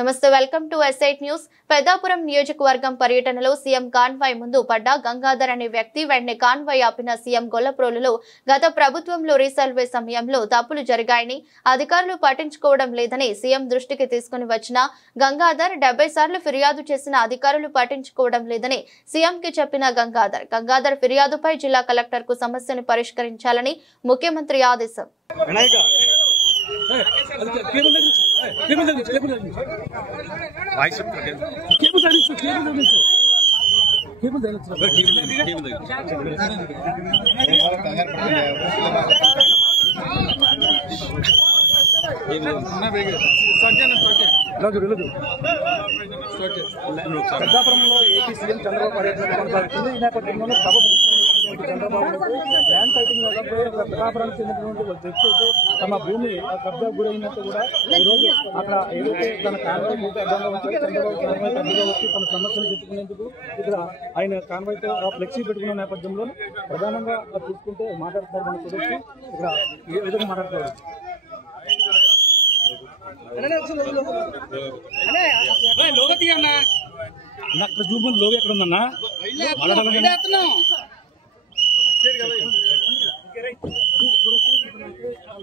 నమస్తే, welcome to ఎస్ఐట్ news. Peddapuram నియోజకవర్గం పర్యటనలో సీఎం కాన్వాయ్ ముందు పడ్డ గంగాధర్ అనే వ్యక్తి వెంటనే కాన్వాయ్ ఆపిన సీఎం గొల్లప్రోలులో గత ప్రభుత్వంలో రీసర్వే సమయంలో తప్పులు జరిగాయని, అధికారులు పట్టించుకోవడం లేదని సీఎం దృష్టికి తీసుకుని వచ్చిన గంగాధర్ 70 సార్లు ఫిర్యాదు చేసిన అధికారులు పట్టించుకోవడం లేదని సీఎంకి చెప్పిన గంగాధర్ ఫిర్యాదుపై జిల్లా కలెక్టర్ కు సమస్యను పరిష్కరించాలని ముఖ్యమంత్రి ఆదేశం. పెద్దాపురంలో ఏపీ సీఎం చంద్రబాబు పర్యటన కొనసాగుతుంది. ఈ నేపథ్యంలో చంద్రబాబు ల్యాండ్ టైటింగ్ పెద్దాపురానికి చెందినటువంటి వ్యక్తి అయితే తమ భూమి కబ్జా గురైనట్టు కూడా ఈరోజు అక్కడ ఏదైతే తన కాన్వాయ్ చంద్రబాబు అడ్డుగా వచ్చి తన సమస్యలు చెప్పుకునేందుకు ఇక్కడ ఆయన కాన్వాయ్తో ఫ్లెక్సీ పెట్టుకున్న నేపథ్యంలో ప్రధానంగా చూసుకుంటే మాట్లాడుతున్నారు. చూడొచ్చు ఇక్కడ ఏ విధంగా మాట్లాడుతున్నారు. అక్కడ చూపు లోగా ఎక్కడ ఉందన్నా